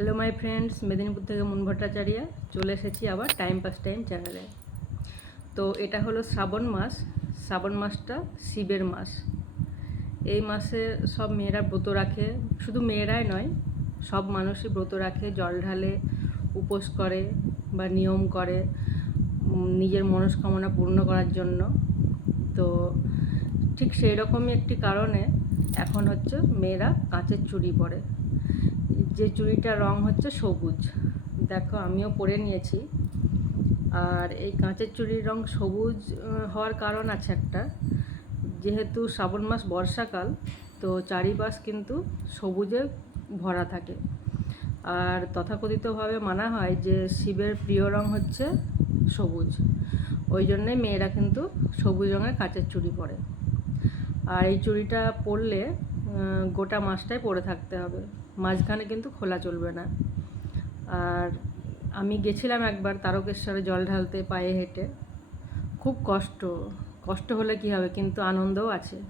Hello my friends Medinipur থেকে moon Bhattacharya. চলে এসেছি আবার টাইম পাস টাইম চ্যানেলে তো এটা হলো শ্রাবণ মাস। শ্রাবণ মাসটা শিবের মাস। এই মাসে সব মেয়েরা ব্রত রাখে। শুধু মেয়েরাই নয়, সব মানুষই ব্রত রাখে, জল ঢালে, উপোস করে বা নিয়ম করে নিজের মনস্কামনা পূর্ণ করার জন্য। তো ঠিক সেই রকমই একটি কারণে এখন হচ্ছে মেয়েরা কাঁচের চুড়ি পরে। যে চুড়িটার রং হচ্ছে সবুজ। দেখো, আমিও পরে নিয়েছি। আর এই কাঁচের চুড়ির রং সবুজ হওয়ার কারণ আছে একটা। যেহেতু শ্রাবণ মাস বর্ষাকাল, তো চারিপাশ কিন্তু সবুজে ভরা থাকে। আর তথাকথিতভাবে মানা হয় যে শিবের প্রিয় রং হচ্ছে সবুজ। ওই জন্যে মেয়েরা কিন্তু সবুজ রঙের কাঁচের চুড়ি পরে। আর এই চুড়িটা পরলে গোটা মাসটাই পরে থাকতে হবে। মাঝখানে কিন্তু খোলা চলবে না। আর আমি গেছিলাম একবার তারকেশ্বরে জল ঢালতে পায়ে হেঁটে। খুব কষ্ট কষ্ট হলে কী হবে? কিন্তু আনন্দও আছে।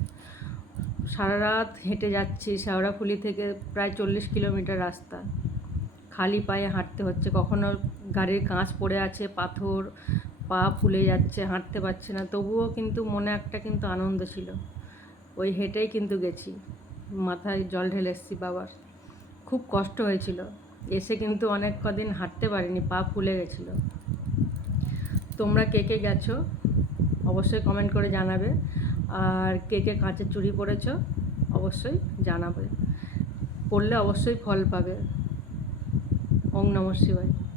সারা রাত হেঁটে যাচ্ছি শেওড়াফুলি থেকে প্রায় চল্লিশ কিলোমিটার রাস্তা। খালি পায়ে হাঁটতে হচ্ছে। কখনো গাড়ির কাঁচ পড়ে আছে, পাথর, পা ফুলে যাচ্ছে, হাঁটতে পারছে না। তবুও কিন্তু মনে একটা কিন্তু আনন্দ ছিল। ওই হেঁটেই কিন্তু গেছি। মাথায় জল ঢেলে এসেছি বাবার। খুব কষ্ট হয়েছিল। এসে কিন্তু অনেক কদিন হাঁটতে পারিনি, পা ফুলে গেছিল। তোমরা কে কে গেছো অবশ্যই কমেন্ট করে জানাবে। আর কে কে কাঁচের চুড়ি পরেছো অবশ্যই জানাবে। পড়লে অবশ্যই ফল পাবে। ওং নমঃ শিবায়।